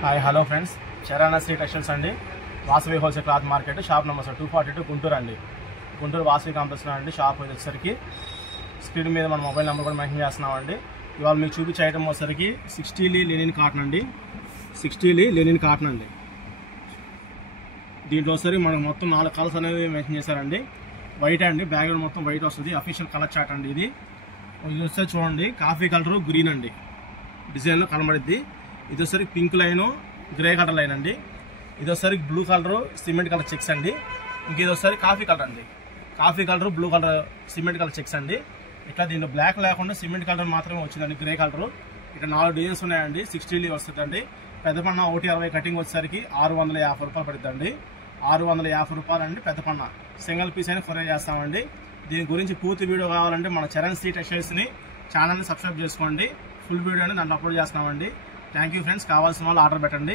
Hi hello friends, Charan Sri textiles అండి. Vasavi wholesale cloth market, shop number 242 Guntur అండి. గుంటూరు వాసవి కాంప్లెక్స్లో అండి. షాప్ వచ్చేసరికి స్క్రీన్ మీద మన మొబైల్ నెంబర్ కూడా మెన్షన్ చేస్తున్నామండి. ఇవాళ మీకు చూపించే ఐటమ్ వచ్చేసరికి 60 లెనిన్ కాటన్ అండి. 60 లెనిన్ కాటన్ అండి. దీంట్లో వచ్చేసరికి మనకు మొత్తం 4 కలర్స్ అనేవి మెన్షన్ చేశారండి. వైట్ అండి, బ్యాక్గ్రౌండ్ మొత్తం వైట్ వస్తుంది. అఫీషియల్ కలర్ చార్ట్ అండి. ఇది వస్తే చూడండి, కాఫీ కలర్ గ్రీన్ అండి డిజైన్లో కనబడిద్ది. ఇది వచ్చేసరికి pink line, grey colour line అండి. ఇది వచ్చేసరికి blue colour cement colour checks అండి. ఇంక ఇది వచ్చేసరికి కాఫీ కలర్ అండి. Coffee colour, blue colour cement colour checks అండి. ఇట్లా దీంట్లో బ్లాక్ లేకుండా సిమెంట్ కలర్ మాత్రమే వచ్చిందండి, గ్రే కలర్. ఇక్కడ 4 డిజైన్స్ ఉన్నాయండి. 60 వస్తుందండి. పెద్ద పన్న 160 కటింగ్ వచ్చేసరికి 650 రూపాయలు పడుతుందండి. 650 రూపాయలు అండి పెద్ద పన్న. సింగిల్ పీస్ అయినా కొరియర్ చేస్తామండి. దీని గురించి పూర్తి వీడియో కావాలంటే మన చరణ్ శ్రీ టెక్స్టైల్స్ని ఛానల్ని సబ్స్క్రైబ్ చేసుకోండి. ఫుల్ వీడియోని దాంట్లో అప్లోడ్ చేస్తున్నామండి. Thank you friends. కావాల్సిన వాళ్ళు ఆర్డర్ పెట్టండి.